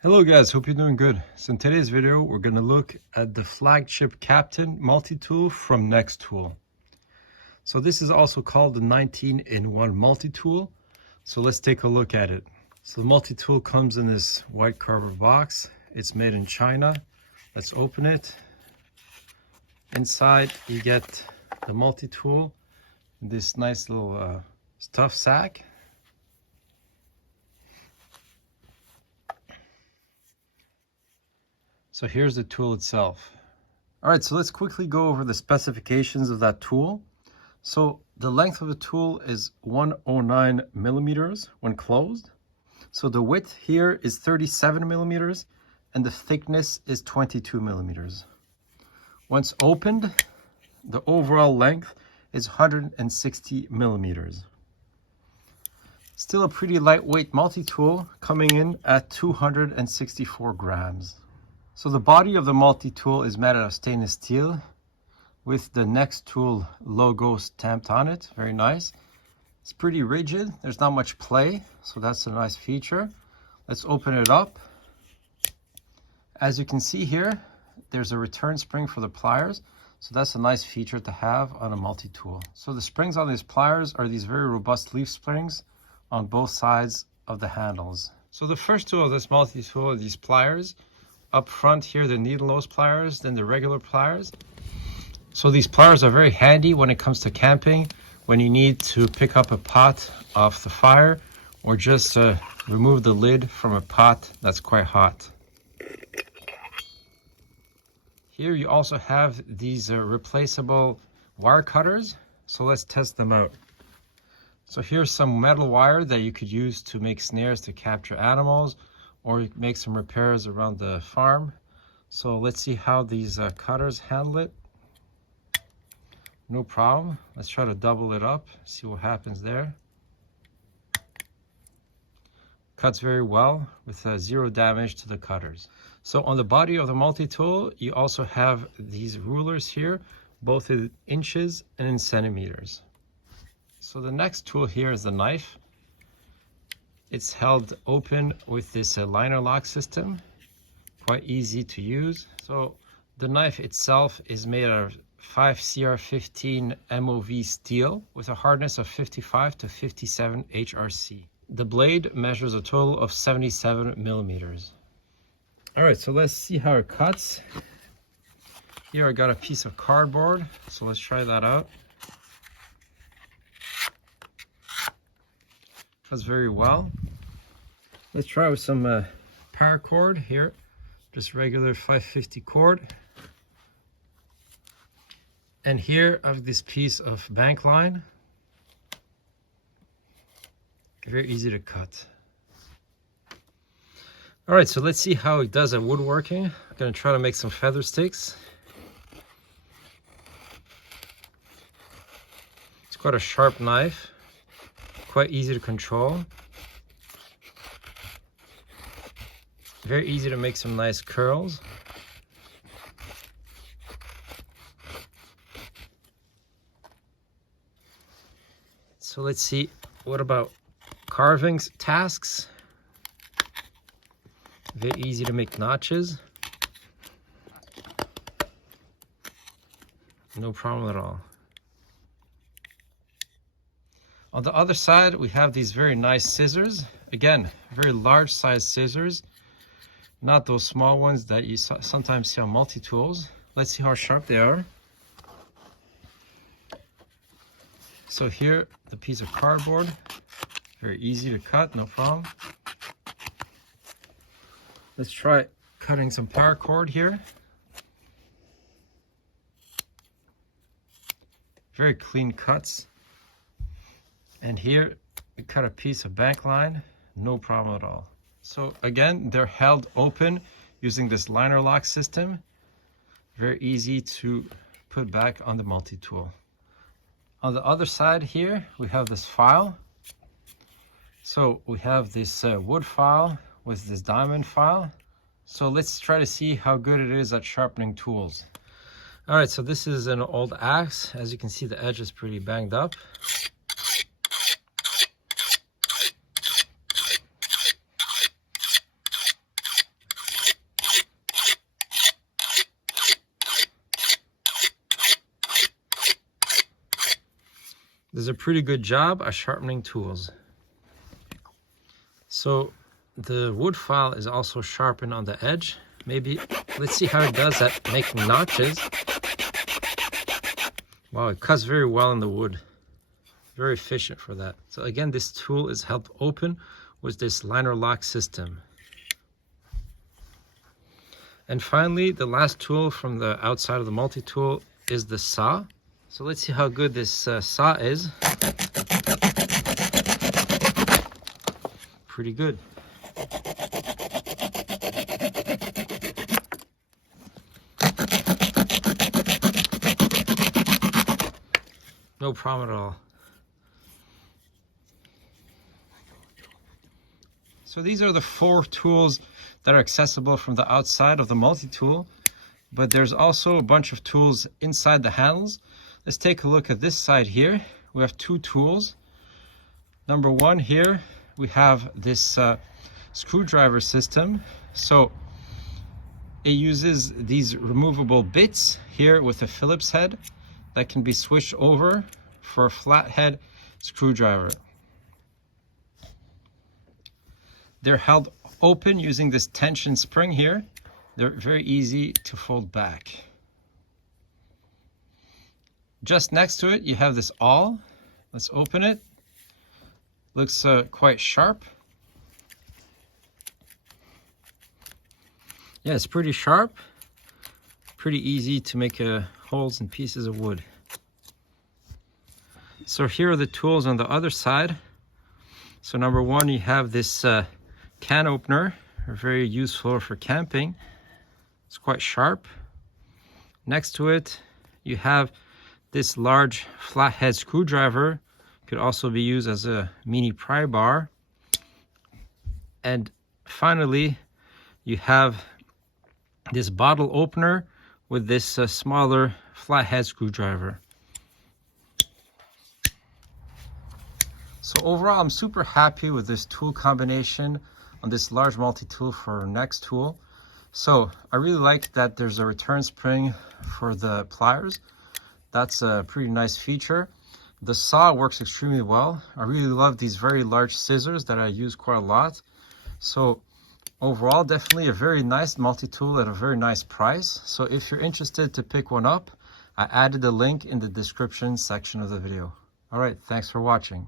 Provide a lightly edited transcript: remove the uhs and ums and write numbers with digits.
Hello guys, hope you're doing good. So in today's video, we're going to look at the Flagship Captain multi-tool from Nextool. So this is also called the 19-in-1 multi-tool. So let's take a look at it. So the multi-tool comes in this white cardboard box. It's made in China. Let's open it. Inside you get the multi-tool, this nice little stuff sack. So here's the tool itself. All right, so let's quickly go over the specifications of that tool. So the length of the tool is 109 millimeters when closed. So the width here is 37 millimeters and the thickness is 22 millimeters. Once opened, the overall length is 160 millimeters. Still a pretty lightweight multi-tool, coming in at 264 grams. So the body of the multi-tool is made out of stainless steel with the Nextool logo stamped on it. Very nice. It's pretty rigid. There's not much play, so that's a nice feature. Let's open it up. As you can see here, there's a return spring for the pliers. So that's a nice feature to have on a multi-tool. So the springs on these pliers are these very robust leaf springs on both sides of the handles. So the first tool of this multi-tool are these pliers. Up front here, the needle nose pliers, then the regular pliers. So these pliers are very handy when it comes to camping, when you need to pick up a pot off the fire or just remove the lid from a pot that's quite hot. Here you also have these replaceable wire cutters. So let's test them out. So here's some metal wire that you could use to make snares to capture animals, or make some repairs around the farm. So let's see how these cutters handle it. No problem. Let's try to double it up, see what happens there. Cuts very well with zero damage to the cutters. So on the body of the multi-tool, you also have these rulers here, both in inches and in centimeters. So the next tool here is the knife. It's held open with this liner lock system, quite easy to use. So the knife itself is made of 5CR15 MOV steel with a hardness of 55 to 57 HRC. The blade measures a total of 77 millimeters. All right, so let's see how it cuts. Here I got a piece of cardboard, so let's try that out. Cuts very well. Let's try with some paracord here, just regular 550 cord. And here I have this piece of bank line. Very easy to cut. All right, so let's see how it does at woodworking. I'm gonna try to make some feather sticks. It's quite a sharp knife. Quite easy to control. Very easy to make some nice curls. So let's see, what about carving tasks? Very easy to make notches. No problem at all. On the other side, we have these very nice scissors. Again, very large size scissors, not those small ones that you sometimes see on multi-tools. Let's see how sharp they are. So here, the piece of cardboard, very easy to cut, no problem. Let's try cutting some paracord here. Very clean cuts. And here we cut a piece of bank line, no problem at all. So again, they're held open using this liner lock system. Very easy to put back on the multi-tool. On the other side here, we have this file. So we have this wood file with this diamond file. So let's try to see how good it is at sharpening tools. All right, so this is an old axe. As you can see, the edge is pretty banged up. does a pretty good job at sharpening tools. So the wood file is also sharpened on the edge. Maybe let's see how it does at making notches. Wow, it cuts very well in the wood. Very efficient for that. So again, this tool is held open with this liner lock system. And finally, the last tool from the outside of the multi-tool is the saw. So let's see how good this saw is. Pretty good. No problem at all. So these are the 4 tools that are accessible from the outside of the multi-tool, but there's also a bunch of tools inside the handles. Let's take a look at this side here. We have 2 tools. Number 1 here, we have this screwdriver system. So it uses these removable bits here with a Phillips head that can be switched over for a flathead screwdriver. They're held open using this tension spring here. They're very easy to fold back. Just next to it, you have this awl. Let's open it. Looks quite sharp. Yeah, it's pretty sharp. Pretty easy to make holes in pieces of wood. So here are the tools on the other side. So number 1, you have this can opener, very useful for camping. It's quite sharp. Next to it, you have this large flathead screwdriver. Could also be used as a mini pry bar. And finally, you have this bottle opener with this smaller flathead screwdriver. So overall, I'm super happy with this tool combination on this large multi-tool for Nextool. So I really like that there's a return spring for the pliers. That's a pretty nice feature. The saw works extremely well. I really love these very large scissors that I use quite a lot. So overall, definitely a very nice multi-tool at a very nice price. So if you're interested to pick one up, I added the link in the description section of the video. All right, thanks for watching.